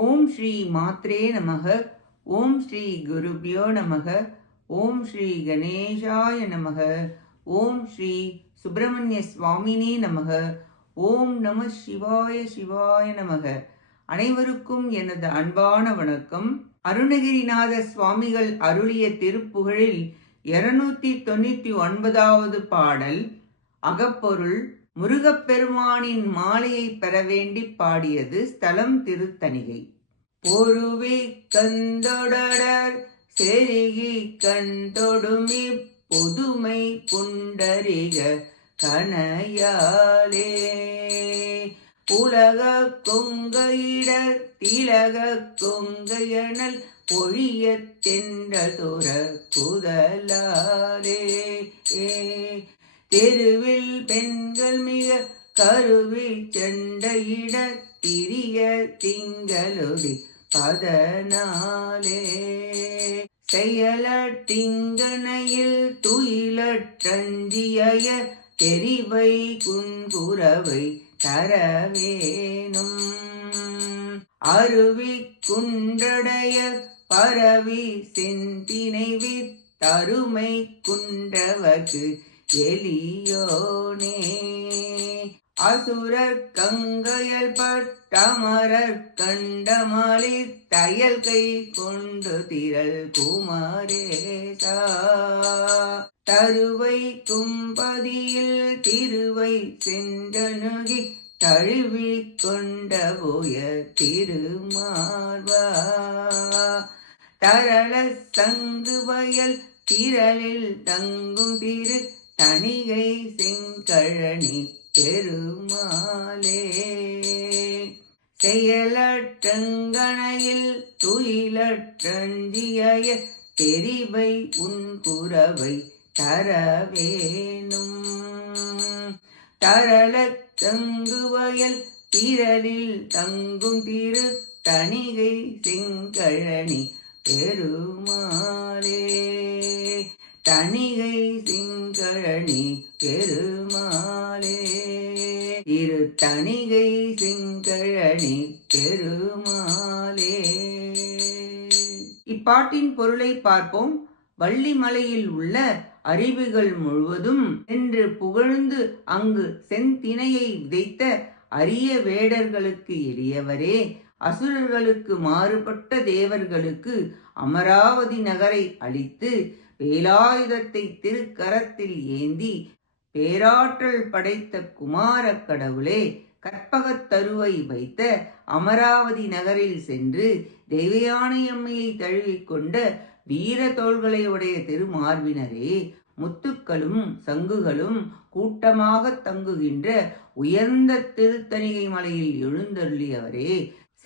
ஓம் ஸ்ரீ மாத்ரே நமக ஓம் ஸ்ரீ குருபியோ நமக ஓம் ஸ்ரீ கணேஷாய நமக ஓம் ஸ்ரீ சுப்பிரமணிய சுவாமினே நமக ஓம் நம சிவாய சிவாய நமக. அனைவருக்கும் எனது அன்பான வணக்கம். அருணகிரிநாத சுவாமிகள் அருளிய திருப்புகழில் இருநூத்தி தொண்ணூத்தி ஒன்பதாவது பாடல் அகப்பொருள் முருகப்பெருமானின் மாலையை பெற வேண்டி பாடியது ஸ்தலம் திருத்தணிகை. பொருவி கந்தொடர் செருகி கண்டொடுமி பொதுமை புண்டரிக கனையாலே உலக கொங்கையிடர் திலக கொங்கையனல் பொழிய தென்றதுர குதலாலே. ஏ தெருவில் பெண்கள் மிக கருவி செண்டையிட திரிய திங்களொடி பதனாலே. செயலட்டிங்கனையில் துயிலற்றஞ்சிய தெரிவை குன்புறவை தரவேனும். அருவி குன்றடைய பரவி செந்தினை தருமை குன்றவர்க்கு எலியோனே அசுரர் கங்கையல் பட்டமரர் கண்டமாளி தையல் கை கொண்டு திரள் குமரேசா. தருவை கும்பதியில் திருவை சென்றணுகி தழுவி கொண்ட போய திருமார்வா. தரள சங்கு வயல் திரளில் தங்கும் திரு தணிகை செங்கழனி பெருமாளே. செயலற்றங்கணையில் துயிலற்றஞ்சிய தெரிவை உன் குறவை தரவேணும் தரள தங்குவயல் திரளில் தங்கும் திரு தணிகை செங்கழனி பெருமாளே. தணிகை சிங்கழனி பெருமாளே. இரு தணிகை சிங்கழனி பெருமாளே. இப்பாட்டின் பொருளை பார்ப்போம். வள்ளிமலையில் உள்ள அறிவுகள் முழுவதும் என்று புகழ்ந்து அங்கு செந்திணையை விதைத்த அரிய வேடர்களுக்கு எளியவரே. அசுரர்களுக்கு மாறுபட்ட தேவர்களுக்கு அமராவதி நகரை அளித்து வேலாயுதத்தை திருக்கரத்தில் ஏந்தி பேராற்றல் படைத்த குமார கடவுளே கற்பகத் தருவை வைத்த அமராவதி நகரில் சென்று தெய்வயானையம்மையை தழுவிக்கொண்ட வீர தோள்களை உடைய திருமார்பினரே முத்துக்களும் சங்குகளும் கூட்டமாக தங்குகின்ற உயர்ந்த திருத்தணிகை மலையில் எழுந்தருளியவரே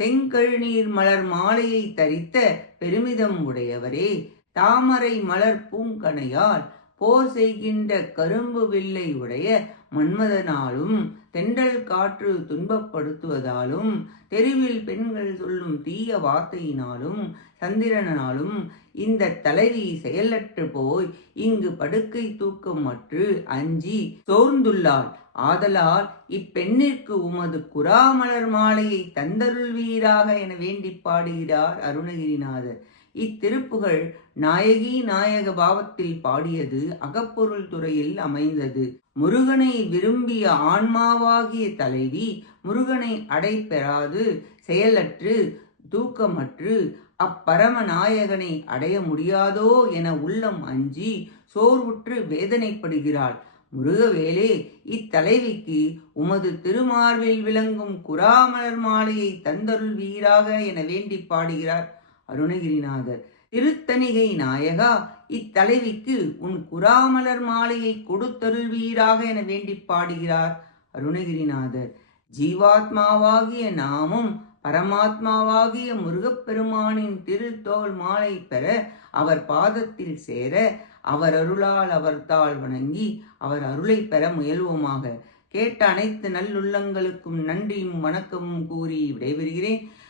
செங்கழுநீர் மலர் மாலையை தரித்த பெருமிதம் உடையவரே தாமரை மலர் பூங்கனையால் போர் செய்கின்ற கரும்பு வில்லை உடைய மன்மதனாலும் தென்றல் காற்று துன்பப்படுத்துவதாலும் தெருவில் பெண்கள் சொல்லும் தீய வார்த்தையினாலும் சந்திரனாலும் இந்த தலைவி செயலற்று போய் இங்கு படுக்கை தூக்கம் மற்று அஞ்சி சோர்ந்துள்ளாள். ஆதலால் இப்பெண்ணிற்கு உமது குறாமலர் மாலையை தந்தருள்வீராக என வேண்டி பாடுகிறார் அருணகிரிநாதர். இத்திருப்புகள் நாயகி நாயக பாவத்தில் பாடியது அகப்பொருள் துறையில் அமைந்தது. முருகனை விரும்பிய ஆன்மாவாகிய தலைவி முருகனை அடைபெறாது செயலற்று தூக்கமற்று அப்பரம நாயகனை அடைய முடியாதோ என உள்ளம் அஞ்சி சோர்வுற்று வேதனைப்படுகிறாள். முருகவேலே இத்தலைவிக்கு உமது திருமார்பில் விளங்கும் குராமலர் மாலையை தந்தருள் வீராக என வேண்டி பாடுகிறார். அருணகிரிநாதர். திருத்தணிகை நாயகா இத்தலைவிக்கு உன் குராமலர் மாலையை கொடுத்தருள்வீராக என வேண்டி பாடுகிறார் அருணகிரிநாதர். ஜீவாத்மாவாகிய நாமும் பரமாத்மாவாகிய முருகப்பெருமானின் திருத்தோல் மாலை பெற அவர் பாதத்தில் சேர அவர் அருளால் அவர் தாள் வணங்கி அவர் அருளை பெற முயல்வோமாக. கேட்ட அனைத்து நல்லுள்ளங்களுக்கும் நன்றியும் வணக்கமும் கூறி விடைபெறுகிறேன்.